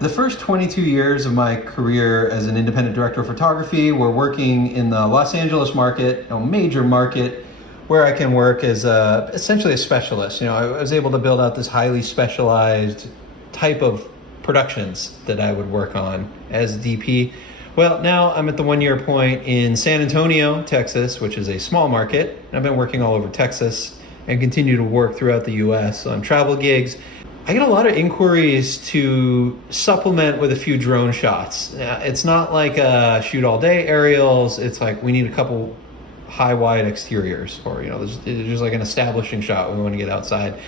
The first 22 years of my career as an independent director of photography were working in the Los Angeles market, a major market where I can work as essentially a specialist. I was able to build out this highly specialized type of productions that I would work on as DP. Well, now I'm at the 1 year point in San Antonio, Texas, which is a small market. I've been working all over Texas and continue to work throughout the US on travel gigs. I get a lot of inquiries to supplement with a few drone shots. It's not like shoot all day aerials. It's like we need a couple high wide exteriors, or there's just like an establishing shot when we want to get outside.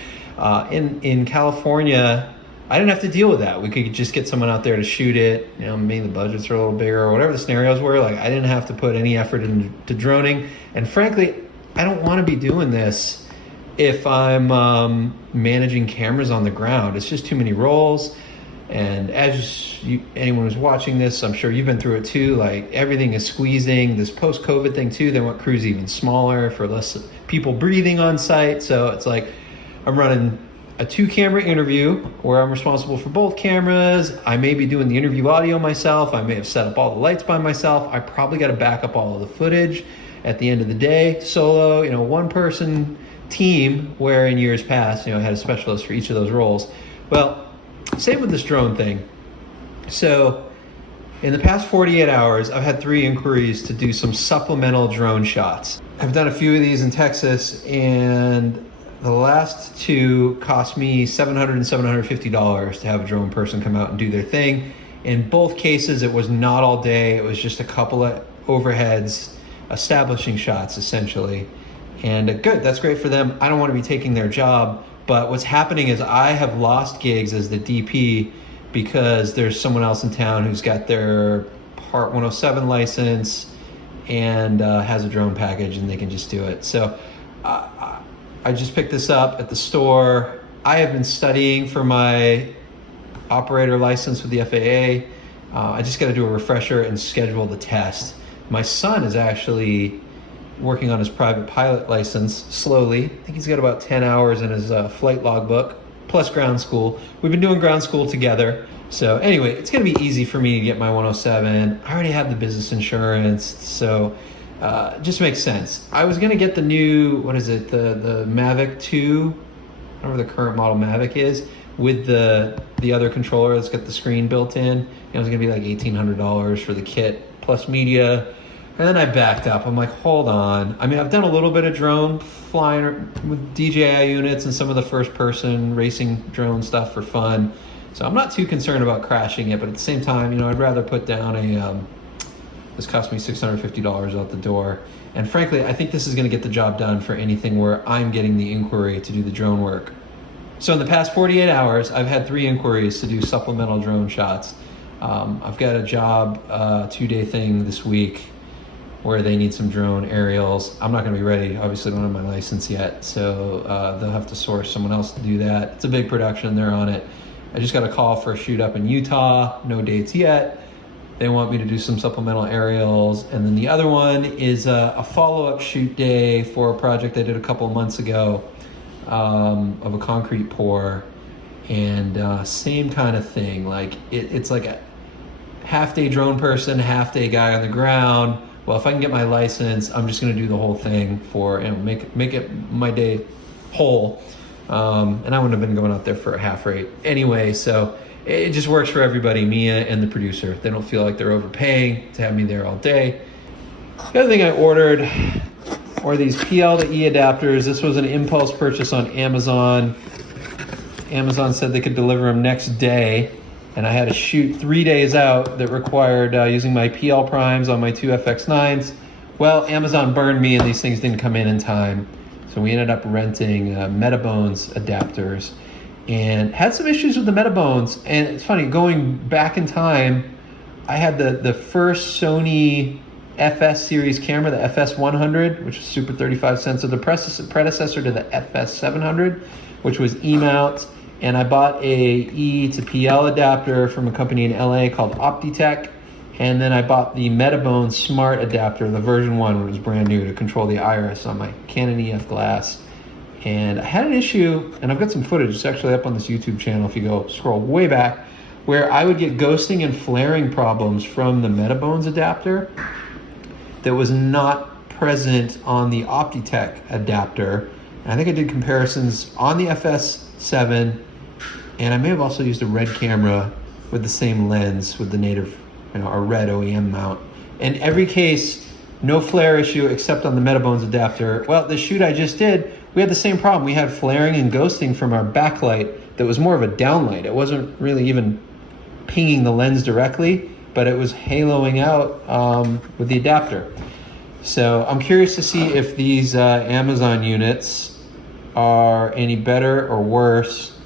In California, I didn't have to deal with that. We could just get someone out there to shoot it. Maybe the budgets are a little bigger or whatever the scenarios were. Like, I didn't have to put any effort into droning. And frankly, I don't want to be doing this if I'm managing cameras on the ground. It's just too many roles. And anyone who's watching this, I'm sure you've been through it too. Like, everything is squeezing. This post-COVID thing too, they want crews even smaller for less people breathing on site. So it's like I'm running a 2-camera interview where I'm responsible for both cameras. I may be doing the interview audio myself. I may have set up all the lights by myself. I probably got to back up all of the footage at the end of the day. Solo, 1-person team, where in years past, I had a specialist for each of those roles. Well, same with this drone thing. So in the past 48 hours, I've had 3 inquiries to do some supplemental drone shots. I've done a few of these in Texas, and the last 2 cost me $700 and $750 to have a drone person come out and do their thing. In both cases, it was not all day. It was just a couple of overheads, establishing shots, essentially. And good, that's great for them. I don't want to be taking their job. But what's happening is I have lost gigs as the DP because there's someone else in town who's got their Part 107 license and has a drone package, and they can just do it. So I just picked this up at the store. I have been studying for my operator license with the FAA. I just got to do a refresher and schedule the test. My son is actually working on his private pilot license slowly. I think he's got about 10 hours in his flight logbook, plus ground school. We've been doing ground school together. So anyway, it's gonna be easy for me to get my 107. I already have the business insurance, so it just makes sense. I was gonna get the new, the Mavic 2, whatever the current model Mavic is, with the other controller that's got the screen built in. It was gonna be like $1,800 for the kit, plus media. And then I backed up. I'm like, hold on. I mean, I've done a little bit of drone flying with DJI units and some of the first-person racing drone stuff for fun. So I'm not too concerned about crashing it, but at the same time, I'd rather put down this cost me $650 out the door. And frankly, I think this is gonna get the job done for anything where I'm getting the inquiry to do the drone work. So in the past 48 hours, I've had 3 inquiries to do supplemental drone shots. I've got a job, 2-day thing this week where they need some drone aerials. I'm not gonna be ready, obviously don't have my license yet, so they'll have to source someone else to do that. It's a big production, they're on it. I just got a call for a shoot up in Utah, no dates yet. They want me to do some supplemental aerials. And then the other one is a follow-up shoot day for a project I did a couple of months ago of a concrete pour. And same kind of thing, like it's like a half-day drone person, half-day guy on the ground. Well, if I can get my license, I'm just gonna do the whole thing for, make it my day whole. And I wouldn't have been going out there for a half rate anyway, so it just works for everybody, Mia and the producer. They don't feel like they're overpaying to have me there all day. The other thing I ordered were these PL to E adapters. This was an impulse purchase on Amazon. Amazon said they could deliver them next day, and I had to shoot 3 days out that required using my PL primes on my 2 FX9s. Well, Amazon burned me and these things didn't come in time. So we ended up renting Metabones adapters and had some issues with the Metabones. And it's funny, going back in time, I had the first Sony FS series camera, the FS100, which was super 35 cents, so the predecessor to the FS700, which was E-mount. And I bought a E to PL adapter from a company in LA called Optitech. And then I bought the Metabone Smart adapter, the version 1, when it was brand new, to control the iris on my Canon EF glass. And I had an issue, and I've got some footage, it's actually up on this YouTube channel if you go scroll way back, where I would get ghosting and flaring problems from the Metabones adapter that was not present on the Optitech adapter. And I think I did comparisons on the FS7, and I may have also used a red camera with the same lens with the native, our red OEM mount. In every case, no flare issue except on the Metabones adapter. Well, the shoot I just did, we had the same problem. We had flaring and ghosting from our backlight that was more of a downlight. It wasn't really even pinging the lens directly, but it was haloing out with the adapter. So I'm curious to see if these Amazon units are any better or worse,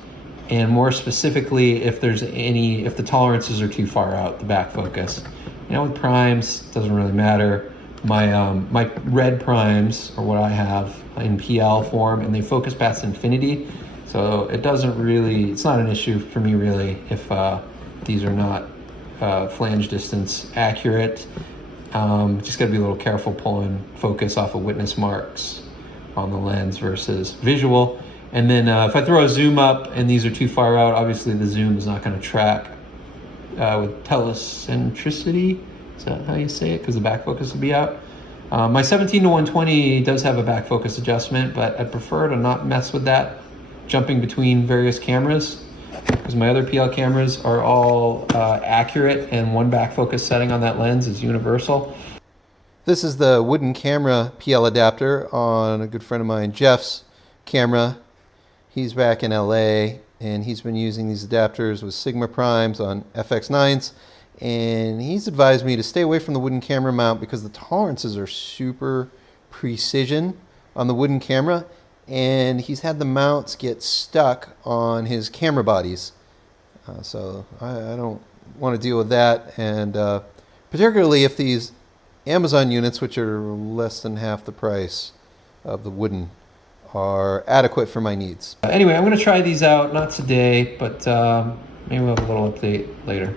and more specifically, if the tolerances are too far out, the back focus. With primes, it doesn't really matter. My red primes are what I have in PL form, and they focus past infinity. So it's not an issue for me really if these are not flange distance accurate. Just got to be a little careful pulling focus off of witness marks on the lens versus visual. And then if I throw a zoom up and these are too far out, obviously the zoom is not going to track with telecentricity. Is that how you say it? Because the back focus will be out. My 17 to 120 does have a back focus adjustment, but I prefer to not mess with that, jumping between various cameras, because my other PL cameras are all accurate, and one back focus setting on that lens is universal. This is the wooden camera PL adapter on a good friend of mine, Jeff's camera. He's back in LA, and he's been using these adapters with Sigma primes on FX9s, and he's advised me to stay away from the wooden camera mount because the tolerances are super precision on the wooden camera, and he's had the mounts get stuck on his camera bodies. So I don't want to deal with that, and particularly if these Amazon units, which are less than half the price of the wooden, are adequate for my needs. Anyway, I'm going to try these out, not today, but maybe we'll have a little update later.